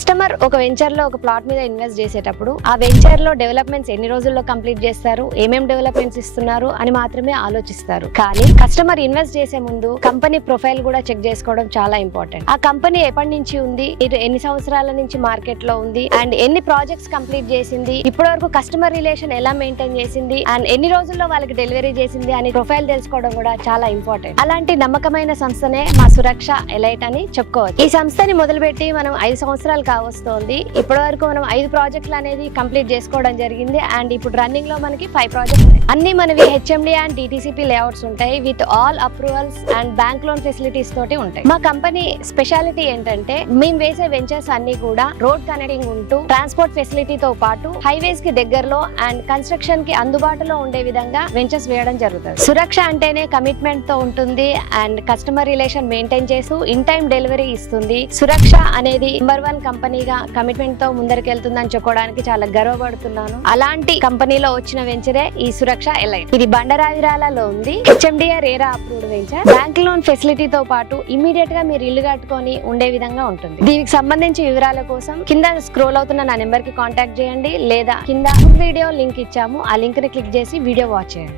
Customer ఒక venture లో ఒక ప్లాట్ మీద ఇన్వెస్ట్ చేసేటప్పుడు ఆ వెంచర్ లో డెవలప్మెంట్స్ ఎన్ని రోజుల్లో కంప్లీట్ చేస్తారు, ఏమేం డెవలప్మెంట్స్ ఇస్తున్నారు అని మాత్రమే ఆలోచిస్తారు. కానీ కస్టమర్ ఇన్వెస్ట్ చేసే ముందు కంపెనీ ప్రొఫైల్ కూడా చెక్ చేసుకోవడం చాలా ఇంపార్టెంట్. ఆ కంపెనీ ఎప్పటి నుంచి ఉంది, ఎన్ని సంవత్సరాల నుంచి మార్కెట్ లో ఉంది, అండ్ ఎన్ని ప్రాజెక్ట్స్ కంప్లీట్ చేసింది, ఇప్పటి వరకు కస్టమర్ రిలేషన్ ఎలా మెయింటైన్ చేసింది, అండ్ ఎన్ని రోజుల్లో వాళ్ళకి డెలివరీ చేసింది అని ప్రొఫైల్ తెలుసుకోవడం కూడా చాలా ఇంపార్టెంట్. అలాంటి నమ్మకమైన సంస్థనే మా సురక్ష ఎలైట్ అని చెప్పుకోవచ్చు. ఈ సంస్థని మొదలుపెట్టి మనం 5 సంవత్సరాలు కావస్తోంది. ఇప్పటి వరకు మనం 5 ప్రాజెక్టులు అనేది కంప్లీట్ చేసుకోవడం జరిగింది. అండ్ ఇప్పుడు రన్నింగ్ లో మనకి 5 ప్రాజెక్ట్స్ ఉన్నాయి. అన్ని మనవి హెచ్ఎండి అండ్ డిటిసిపి లేఅవుట్స్ ఉంటాయి with all approvals and bank loan facilities తోటి ఉంటాయి. మా కంపెనీ స్పెషాలిటీ ఏంటంటే మేము వేసే వెంచర్స్ అన్ని కూడా రోడ్ కనెక్టింగ్ ఉంటూ ట్రాన్స్పోర్ట్ ఫెసిలిటీతో పాటు హైవేస్ కి దగ్గరలో అండ్ కన్స్ట్రక్షన్ కి అందుబాటులో ఉండే విధంగా వెంచర్స్ వేయడం జరుగుతుంది. సురక్ష అంటేనే కమిట్మెంట్ తో ఉంటుంది అండ్ కస్టమర్ రిలేషన్ మెయింటైన్ చేస్తూ ఇన్ టైం డెలివరీ ఇస్తుంది. సురక్ష అనేది నెంబర్ 1 కంపెనీగా కమిట్మెంట్ తో ముందరికెళ్తుందని చెప్పుకోవడానికి చాలా గర్వపడుతున్నాను. అలాంటి కంపెనీలో వచ్చిన వెంచరే ఈ సురక్ష ఎలైట్. ఇది బండరావిరాలలో ఉంది. HMDA RERA approved venture. Bank loan ఫెసిలిటీతో పాటు ఇమీడియట్ గా మీరు ఇల్లు కట్టుకొని ఉండే విధంగా ఉంటుంది. దీనికి సంబంధించి వివరాల కోసం కింద స్క్రోల్ అవుతున్న నా నెంబర్ కి కాంటాక్ట్ చేయండి, లేదా కింద వీడియో లింక్ ఇచ్చాము, ఆ లింక్ ని క్లిక్ చేసి వీడియో వాచ్ చేయండి.